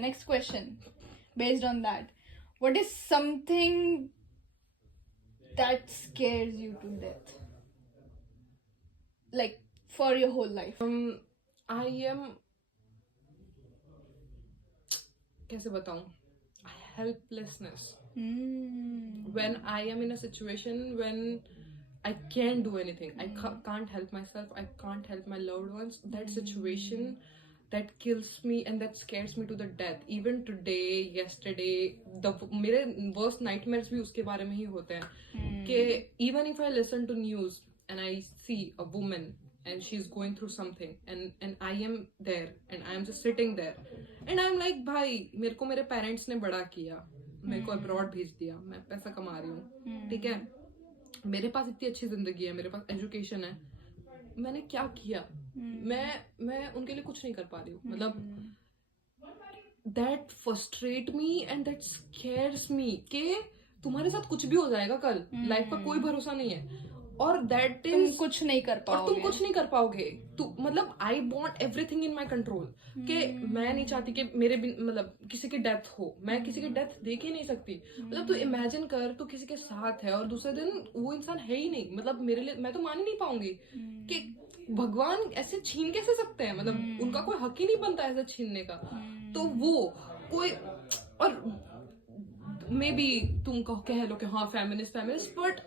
Next question, based on that, what is something that scares you to death, like for your whole life? I am, कैसे बताऊं, helplessness. When I am in a situation when I can't do anything, I can't help myself, I can't help my loved ones, that situation that kills me and that scares me to the death. Even today, yesterday, मेरे worst nightmares भी उसके बारे में ही होते हैं कि even if I listen to news and I see a woman and she's going through something and I am there and I am just sitting there and I'm like, भाई मेरे को मेरे parents ने बड़ा किया, मेरे को abroad भेज दिया, मैं पैसा कमा रही हूँ, ठीक है, मेरे पास इतनी अच्छी जिंदगी है, मेरे पास एजुकेशन है, मैंने क्या किया, मैं उनके लिए कुछ नहीं कर पा रही हूँ, मतलब that frustrate me and that scares me कि तुम्हारे साथ कुछ भी हो जाएगा कल, लाइफ का कोई भरोसा नहीं है, और दैट इज तुम कुछ नहीं कर पाओगे, और तुम कुछ नहीं कर पाओगे, तू मतलब I want everything in my control, कि मैं नहीं चाहती कि मेरे मतलब किसी की डेथ हो, मैं किसी की डेथ देख ही नहीं सकती, मतलब तू इमेजिन कर, तू किसी के साथ है और दूसरे दिन वो इंसान है ही नहीं, मतलब मेरे लिए मैं तो मान ही नहीं पाऊंगी कि भगवान ऐसे छीन कैसे सकते हैं, मतलब उनका कोई हक ही नहीं बनता ऐसे छीनने का, तो वो कोई, और मे बी तुम कह लो कि हाँ feminist but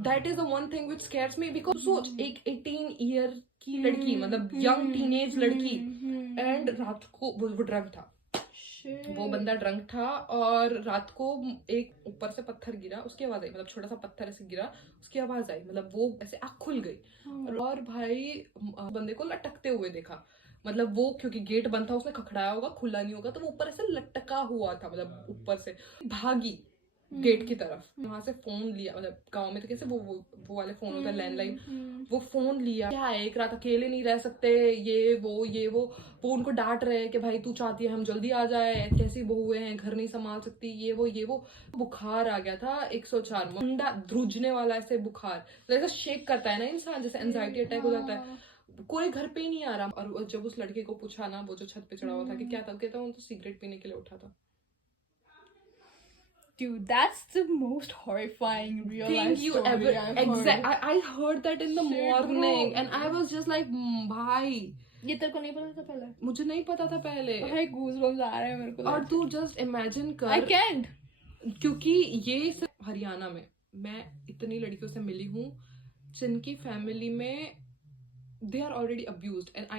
that is the one thing which scarce me, because सोच एक 18 ईयर की लड़की, मतलब यंग टीनेज लड़की, एंड रात को वो ड्रंक था, वो बंदा ड्रंक था, और रात को एक ऊपर से पत्थर गिरा, उसकी आवाज आई, मतलब छोटा सा पत्थर ऐसे गिरा, उसकी आवाज आई, मतलब वो ऐसे आँख खुल गई, और भाई बंदे को लटकते हुए देखा, मतलब वो क्योंकि गेट बंद था, उसने खखड़ाया होगा, खुला नहीं होगा, तो वो ऊपर ऐसे लटका हुआ था, मतलब ऊपर से भागी गेट की तरफ, वहां से फोन लिया, मतलब गांव में तो कैसे वो वाले फोन होता है लैंडलाइन, वो फोन लिया, क्या है एक रात अकेले नहीं रह सकते, ये वो उनको डांट रहे कि भाई तू चाहती है हम जल्दी आ जाए, कैसी बहुएं हैं, घर नहीं संभाल सकती, ये वो बुखार आ गया था 104, मुंडा ध्रुजने वाला ऐसे बुखार, जैसे शेक करता है ना इंसान, जैसे एंजाइटी अटैक हो जाता है, कोई घर पे ही नहीं आ रहा, और जब उस लड़के को पूछा ना, वो जो छत पे चढ़ा हुआ था कि क्या था, कहता हूँ तो सिगरेट पीने के लिए उठा था. Dude, that's the most horrifying real Thing life you story ever I've heard. I heard that in the Shit, morning, bro. and I was just like, भाई ये तेरे को नहीं पता था पहले? मुझे नहीं पता था पहले, भाई goosebumps आ रहे हैं मेरे को. और तू जस्ट इमेजिन I कर, can't. क्योंकि ये सिर्फ हरियाणा में मैं इतनी लड़कियों से मिली हूँ जिनकी फैमिली में they are already abused, and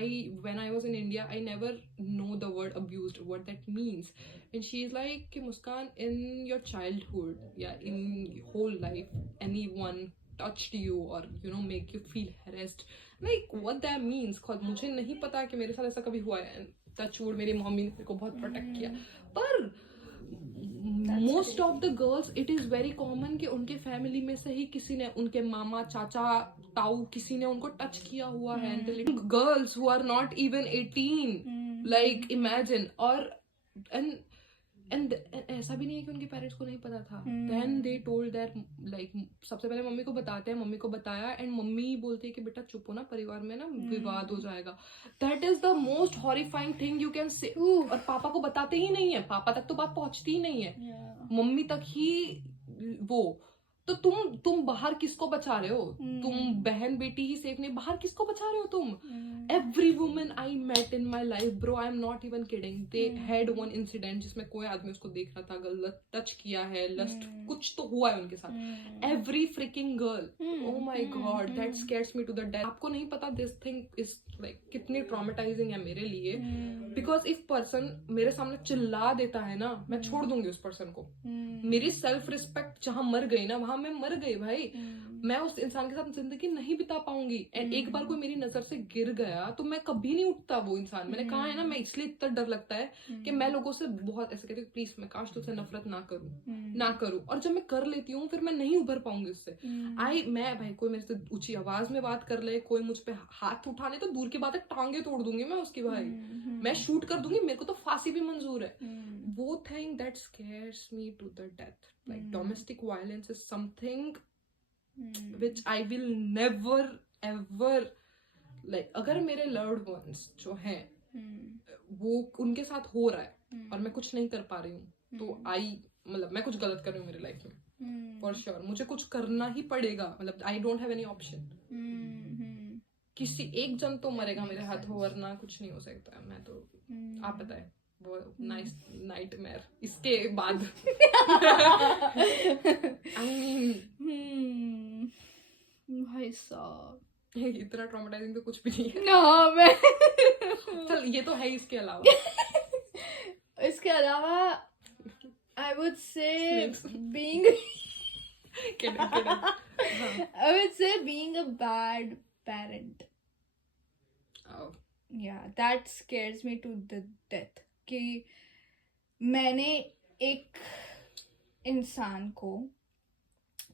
when I was in India I never know the word abused, what that means, and she's like कि Muskan, in your childhood, yeah, in your whole life, anyone touched you or make you feel harassed, like what that means, cause मुझे नहीं पता कि मेरे साथ ऐसा कभी हुआ है, touch wood मेरी मम्मी ने मेरे को बहुत प्रोटेक्ट किया, पर most of the girls it is very common कि उनके फैमिली में से ही किसी ने, उनके मामा चाचा ताऊ, किसी ने उनको टच किया हुआ है, girls who are not even 18, like imagine, और एंड ऐसा भी नहीं है कि उनके पेरेंट्स को नहीं पता था, then they told that, like सबसे पहले मम्मी को बताते हैं, मम्मी को बताया, एंड मम्मी बोलती है कि बेटा चुप हो ना, परिवार में ना विवाद हो जाएगा, that is the most horrifying thing you can say, और पापा को बताते ही नहीं है, पापा तक तो बात पहुंचती ही नहीं है, मम्मी तक ही वो, तो तुम बाहर किसको बचा रहे हो, तुम बहन बेटी ही सेफ नहीं, बाहर किसको बचा रहे हो तुम, every woman I met in my life bro, I am not even kidding, they had one incident जिसमें कोई आदमी उसको देख रहा था, गलत टच किया है, लस्ट कुछ तो हुआ है उनके साथ, every freaking girl, oh my god, that scares me to the death. आपको नहीं पता दिस थिंग इज लाइक कितनी ट्रॉमेटाइजिंग है मेरे लिए, बिकॉज इफ पर्सन मेरे सामने चिल्ला देता है ना, मैं छोड़ दूंगी उस पर्सन को, मेरी सेल्फ रिस्पेक्ट जहां मर गई ना, वहां मैं मर गई भाई, मैं उस इंसान के साथ जिंदगी नहीं बिता पाऊंगी, एंड एक बार कोई मेरी नजर से गिर गया तो मैं कभी नहीं उठता वो इंसान, मैंने कहा है ना, मैं इसलिए इतना डर लगता है कि मैं लोगों से बहुत ऐसे कहती हूँ, प्लीज मैं काश तुझसे नफरत ना करूं, और जब मैं कर लेती हूँ फिर मैं नहीं उभर पाऊंगी उससे, मैं भाई कोई मेरे से ऊंची आवाज में बात कर ले, कोई मुझ पे हाथ उठाने, तो दूर की बात है, टांगे तोड़ दूंगी मैं उसकी, भाई मैं शूट कर दूंगी, मेरे को तो फांसी भी मंजूर है, वो thing that scares me to the death, like domestic violence is something which I will never ever, like अगर मेरे loved ones जो हैं वो उनके साथ हो रहा है, और मैं कुछ नहीं कर पा रही हूँ तो मतलब मैं कुछ गलत कर रही हूँ मेरी लाइफ में फॉर श्योर मुझे कुछ करना ही पड़ेगा मतलब I don't have any option किसी एक जन तो मरेगा मेरे हाथों वरना कुछ नहीं हो सकता मैं तो आप बताएं वो नाइस नाइटमेयर इसके बाद भाई साहब इतना ट्रॉमेटाइजिंग तो कुछ भी नहीं है ना मैं चल ये तो है इसके अलावा इसके अलावा I would say being kidding. I would say being a bad parent. Oh. Yeah, that scares me to the death. कि मैंने एक इंसान को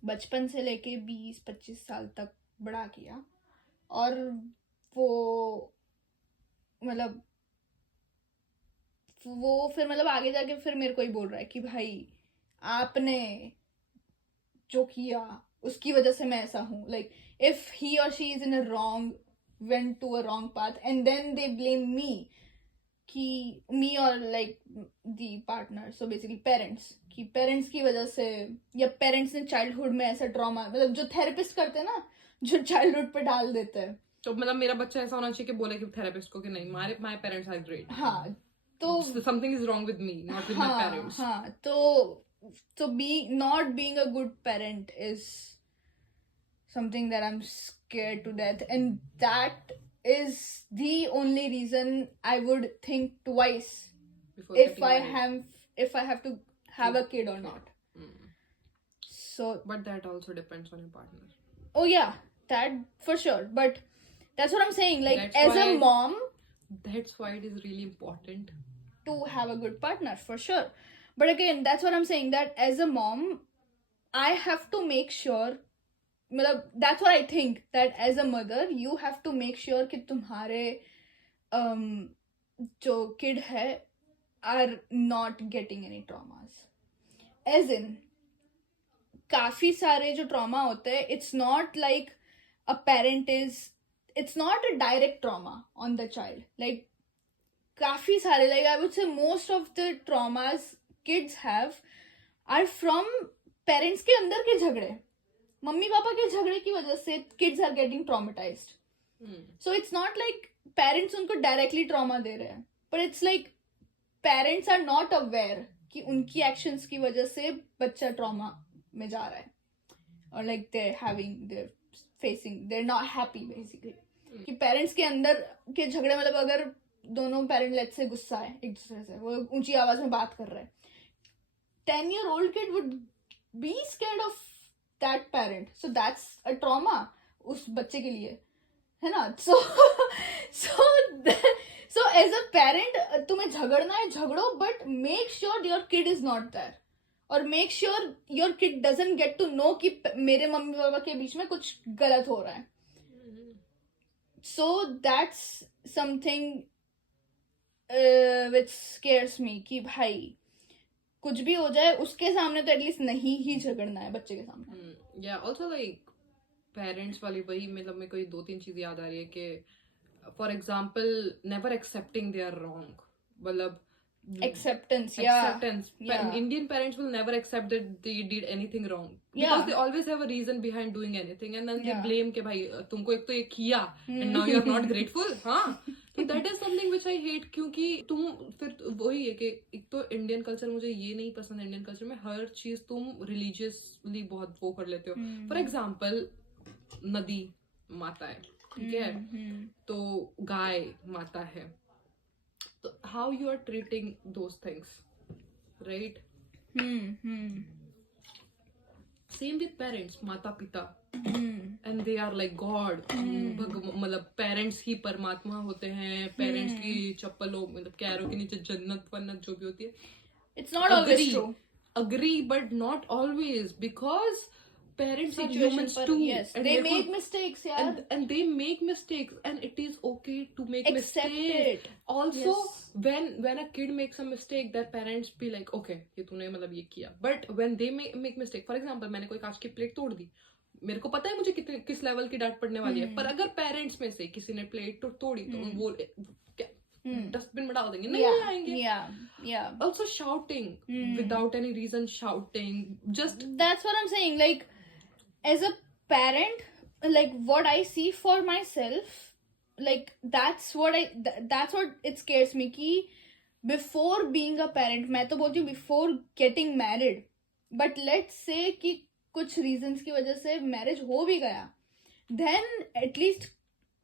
बचपन से लेके 20-25 साल तक बड़ा किया और वो मतलब फिर मतलब आगे जाके फिर मेरे को ही बोल रहा है कि भाई आपने जो किया उसकी वजह से मैं ऐसा हूँ लाइक इफ ही और she is in a wrong went to a wrong path and then they blame me कि मी और like the partner so basically parents कि पेरेंट्स की वजह से या पेरेंट्स ने चाइल्डहुड में ऐसा ट्रॉमा मतलब जो थेरेपिस्ट करते हैं ना जो चाइल्डहुड पे डाल देते हैं तो मतलब मेरा बच्चा ऐसा होना चाहिए कि बोले कि थेरेपिस्ट को कि नहीं माय पेरेंट्स आर ग्रेट हाँ तो something is wrong with me not with my parents हाँ तो not being a good parent is something that I'm scared to death and that is the only reason I would think twice before if I have to have a kid or not. So but that also depends on your partner. Oh yeah, that for sure, but that's what I'm saying, like That's as why- a mom that's why it is really important to have a good partner for sure, but again that's what I'm saying, that as a mom I have to make sure मतलब that's what I think, that as a mother you have to make sure कि तुम्हारे जो kid है are not getting any traumas, as in काफी सारे जो trauma होते हैं it's not like a parent is it's not a direct trauma on the child, like काफी सारे like I would say most of the traumas kids have are from parents के अंदर के झगड़े, मम्मी पापा के झगड़े की वजह से kids are getting traumatized. So it's not like parents उनको directly trauma दे रहे हैं, but it's like parents are not aware कि उनकी actions की वजह से बच्चा trauma में जा रहा है or like they're they're not happy basically. कि parents के अंदर के झगड़े मतलब अगर दोनों पेरेंट लेट्स से गुस्सा है एक दूसरे से, वो ऊंची आवाज में बात कर रहे हैं, 10-year-old kid would be scared of that parent, so that's a trauma उस बच्चे के लिए है ना. So as a parent तुम्हें झगड़ना है झगड़ो, but make sure your kid is not there और make sure your kid doesn't get to know कि मेरे मम्मी पापा के बीच में कुछ गलत हो रहा है. So that's something which scares me कि भाई कुछ भी हो जाए उसके सामने तो एटलीस्ट नहीं ही झगड़ना है बच्चे के सामने. Yeah, also like पेरेंट्स वाली वही मतलब मेरे को ये 2-3 चीजें याद आ रही है कि for example never accepting they are wrong, मतलब acceptance. Indian parents will never accept that they did anything wrong because they always have a reason behind doing anything and then they blame कि भाई तुमको एक तो ये किया and now you are not grateful. हाँ, तो that is something which I hate क्योंकि तुम फिर वही है कि एक तो इंडियन कल्चर मुझे ये नहीं पसंद. इंडियन कल्चर में हर चीज तुम रिलीजियसली बहुत वो कर लेते हो. फॉर एग्जाम्पल नदी माता है, ठीक है, तो गाय माता है, तो how you are treating those things, right? Same with parents, माता पिता, and they are like God. मतलब पेरेंट्स ही परमात्मा होते हैं, पेरेंट्स की चप्पलों मतलब कैरों के नीचे जन्नत वन्नत जो भी होती है. It's not always true. Agree, but not always because parents are humans too. Yes, they make mistakes, yeah. And they make mistakes, and it is okay to make Accept mistakes. it. Also, when a kid makes a mistake, their parents be like, okay, ये तूने मतलब ये किया. But when they make mistake, for example, मैंने कोई कांच की plate तोड़ दी, मेरे को पता है मुझे किस लेवल की डांट पड़ने वाली है, पर अगर पेरेंट्स में से किसी ने प्लेट तोड़ी तो वो डस्टबिन में डाल देंगे, नहीं ले आएंगे. yeah Also shouting without any reason, shouting just that's what I'm saying. Like, as a parent, like what I see for myself, like that's what it scares me ki before being a parent, मैं तो बोलती हूँ before getting married, but let's say कि कुछ reasons की वजह से marriage हो भी गया, then at least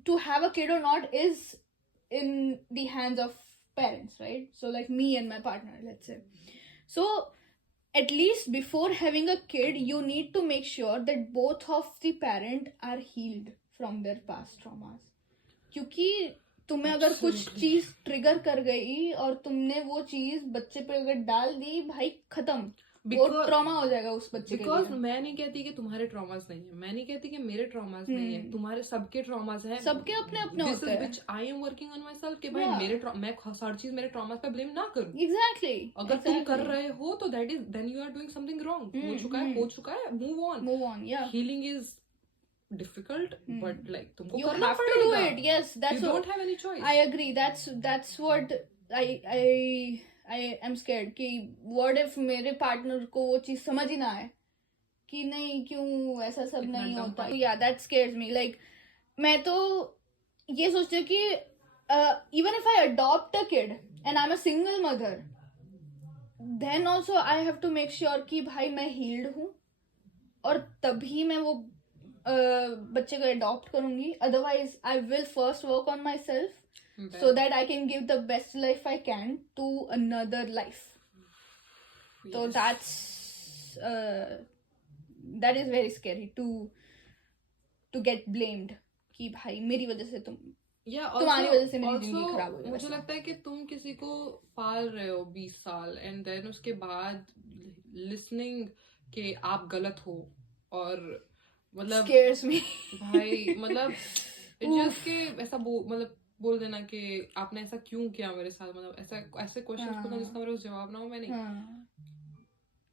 to have a kid or not is in the hands of parents, right? So like me and my partner, let's say. So at least before having a kid, you need to make sure that both of the parent are healed from their past traumas. क्योंकि तुम्हें अगर कुछ चीज trigger कर गई और तुमने वो चीज बच्चे पे अगर डाल दी, भाई खत्म, वो ट्रॉमा हो जाएगा उस बच्चे के लिए. बिकॉज मैं नहीं कहती कि तुम्हारे ट्रॉमास नहीं है, मैं नहीं कहती कि मेरे ट्रॉमास नहीं है, तुम्हारे सबके ट्रॉमास हैं, सबके अपने अपने होते हैं. Which I am working on my self कि भाई मेरे मैं हर चीज मेरे ट्रॉमास पे ब्लेम ना करूं. एग्जैक्टली. अगर तुम कर रहे हो तो that is then you are doing something wrong. हो चुका है, मूव ऑन. या healing is difficult, but like तुमको you करना have to पड़ेगा. do it. Yes, that's you what, don't have any choice. I agree. That's what I am scared कि what if मेरे partner को वो चीज समझ ही ना आए कि नहीं, क्यों ऐसा सब इतना नहीं dumb होता. part. Yeah, that scares me. Like मैं तो ये सोचती हूँ कि even if I adopt a kid and I'm a single mother, then also I have to make sure कि भाई मैं healed हूँ और तभी मैं वो बच्चे को अडॉप्ट करूंगी. Otherwise I will first work on my self so that I can give the best life I can to another life. Yes. So that is very scary to get blamed कि भाई मेरी वजह से तुम्हारी वजह से मेरी जिंदगी खराब हो गई. मुझे लगता है कि तुम किसी को पाल रहे हो 20 साल एंड देन उसके बाद लिसनिंग कि आप गलत हो और मतलब scares me. भाई मतलब जस्ट के ऐसा मतलब बोल देना कि आपने ऐसा क्यों किया मेरे साथ, मतलब ऐसे क्वेश्चंस पूछना जिसका मेरे पास जवाब ना हो. मैं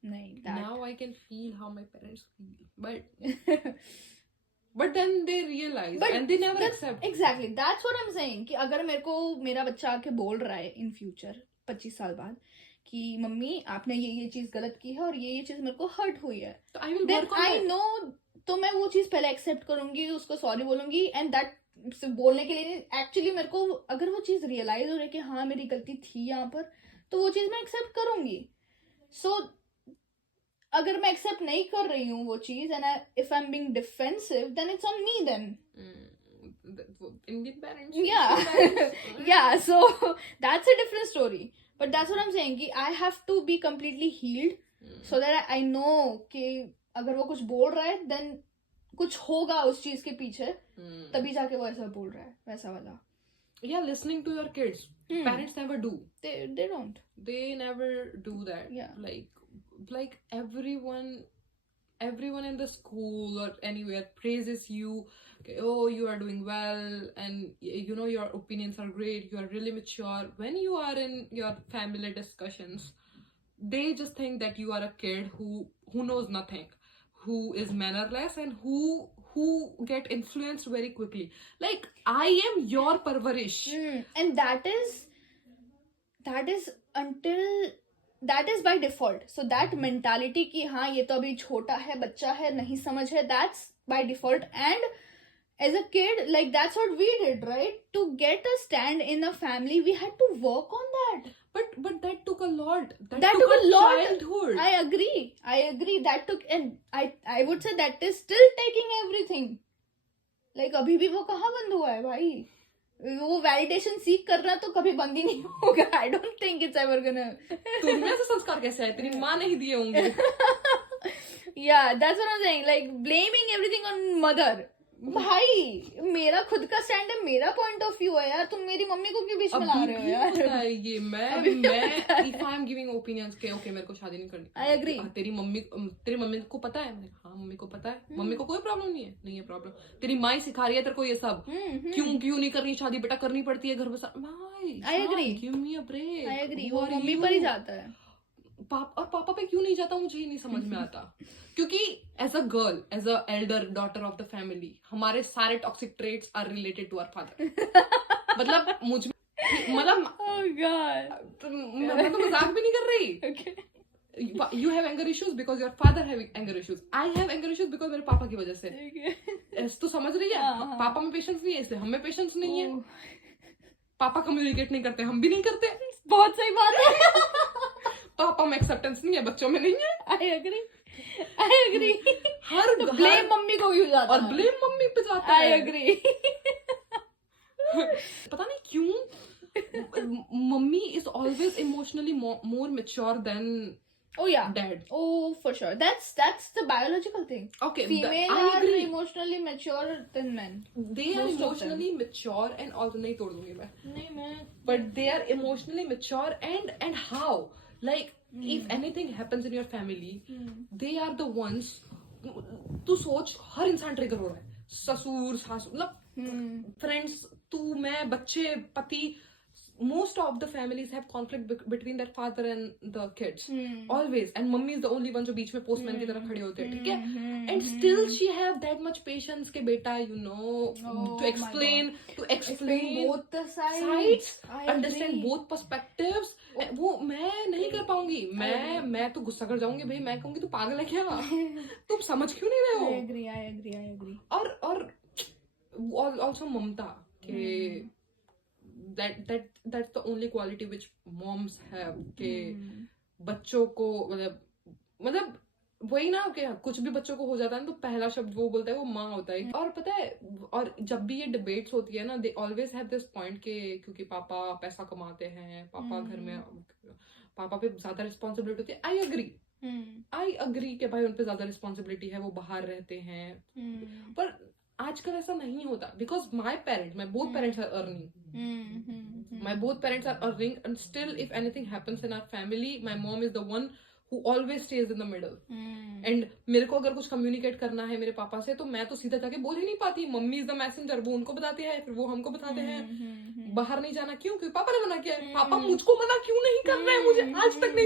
नहीं now I can feel how my parents feel, but then they realize and they never accept. Exactly, that's what I'm saying कि अगर मेरे को मेरा बच्चा आके बोल रहा है in future 25 साल बाद कि मम्मी आपने ये चीज गलत की है और ये चीज मेरे को हर्ट हुई है, तो I will work on that. know तो मैं वो चीज पहले एक्सेप्ट करूंगी, उसको सॉरी बोलूंगी. एंड दैट सिर्फ बोलने के लिए एक्चुअली मेरे को अगर वो चीज रियलाइज हो रही है कि हाँ मेरी गलती थी यहाँ पर, तो वो चीज मैं एक्सेप्ट करूंगी. सो अगर मैं एक्सेप्ट नहीं कर रही हूँ वो चीज and if I am being defensive, then it's on me. Then Indian parents. Yeah. So that's a different story. But that's what I'm saying कि I have to be completely healed so that I know कि अगर वो कुछ बोल रहा है then कुछ होगा उस चीज के पीछे, तभी जाके वो ऐसा बोल रहा है, वैसा वाला. Yeah, listening to your kids. Parents never do. They don't. They never do that. Yeah. Like everyone in the school or anywhere praises you. Okay, oh, you are doing well, and you know your opinions are great. You are really mature. When you are in your family discussions, they just think that you are a kid who knows nothing, who is mannerless, and who get influenced very quickly. Like I am your parvarish, and that is by default. So that mentality कि हाँ ये तो अभी छोटा है, बच्चा है, नहीं समझ है, that's by default. And as a kid, like that's what we did, right? To get a stand in a family, we had to work on that. But that took a lot. That took a lot. Childhood. I agree. That took, and I would say that is still taking everything. Like अभी भी वो कहाँ बंद हुआ है भाई? वो validation सीख करना तो कभी बंद ही नहीं होगा. I don't think it's ever gonna. तुम्हें ऐसे संस्कार कैसे आए? तेरी माँ नहीं दिए होंगे. Yeah, that's what I'm saying. Like blaming everything on mother. भाई मेरा खुद का स्टैंड है, मेरा पॉइंट ऑफ व्यू है यार, तुम मेरी मम्मी को क्यों बीच में ला रहे हो यार? ये मैं if I am giving opinions के ओके मेरे को शादी नहीं करनी. I agree. तेरी मम्मी को पता है? मैंने हाँ मम्मी को पता है. मम्मी को कोई प्रॉब्लम नहीं है प्रॉब्लम. तेरी माँ ही सिखा रही है तेरे को ये सब. क्यों नहीं करनी शादी, बेटा करनी पड़ती है घर में. भाई I agree. Give me a break. I agree. वो मम्मी पर ही जाता है. पापा पे क्यों नहीं जाता मुझे ही नहीं समझ में आता. क्योंकि as a girl, as a elder daughter of the family, हमारे सारे toxic traits are related to our father. मतलब मतलब Oh God. मैं तो मजाक भी नहीं कर रही. Okay. You have anger issues because your father have anger issues. I have anger issues because मेरे पापा की वजह से. Okay. तो समझ रही है? हाँ, हाँ. पापा में पेशेंस नहीं है, इसलिए हम में पेशेंस नहीं है. Oh. पापा कम्युनिकेट नहीं करते, हम भी नहीं करते. बहुत सही बात है. पापा में एक्सेप्टेंस नहीं है, बच्चों में नहीं है. I agree. I agree. हर तो blame मम्मी को क्यों जाता और है? ब्लेम मम्मी पे जाता I है. agree. पता नहीं क्यों mummy is always emotionally more mature than Oh yeah. dad. Oh, for sure. That's the biological thing. Okay, Female I are agree. emotionally mature than men. They are Most of them. emotionally mature and also नहीं तोड़ दूंगी मैं. नहीं मैं. But they are emotionally mature and how? Like if anything happens in your family, they are the ones. तू सोच हर इंसान trigger हो रहा है. ससुर सासू मतलब फ्रेंड्स, तू मैं बच्चे पति. Most of the families have conflict between their father and the kids. Always. And mummy is the only one जो बीच में postman की तरह खड़े होते हैं, ठीक है? And still she have that much patience के बेटा, you know, to explain both the sides, I understand agree. both perspectives. वो मैं नहीं कर पाऊंगी. मैं तो गुस्सा कर जाऊंगी भाई. मैं कहूंगी तू पागल है क्या? तुम समझ क्यों नहीं रहे हो? I agree. और also ममता के that's the only quality which moms have के बच्चों को मतलब वही ना कि कुछ भी बच्चों को हो जाता है ना तो पहला शब्द वो बोलता है वो माँ होता है. और पता है, और जब भी ये डिबेट्स होती है ना, they always have this point के क्योंकि पापा पैसा कमाते हैं, पापा घर में, पापा पे ज्यादा रिस्पॉन्सिबिलिटी होती है. आई अग्री कि भाई उन पे ज्यादा रिस्पॉन्सिबिलिटी है, वो बाहर रहते हैं. पर आजकल ऐसा नहीं होता because my parents, my both parents are earning. My both parents are earning, and still if anything happens in our family, my mom is the one who always stays in the middle. And मेरे को अगर कुछ communicate करना है मेरे पापा से तो मैं तो सीधा जाके बोल ही नहीं पाती. Mummy is the messenger. वो उनको बताते हैं, फिर वो हमको बताते हैं. बाहर नहीं जाना क्यों? क्योंकि पापा ने मना किया है. पापा मुझको मना क्यों नहीं कर रहे हैं, मुझे आज तक नहीं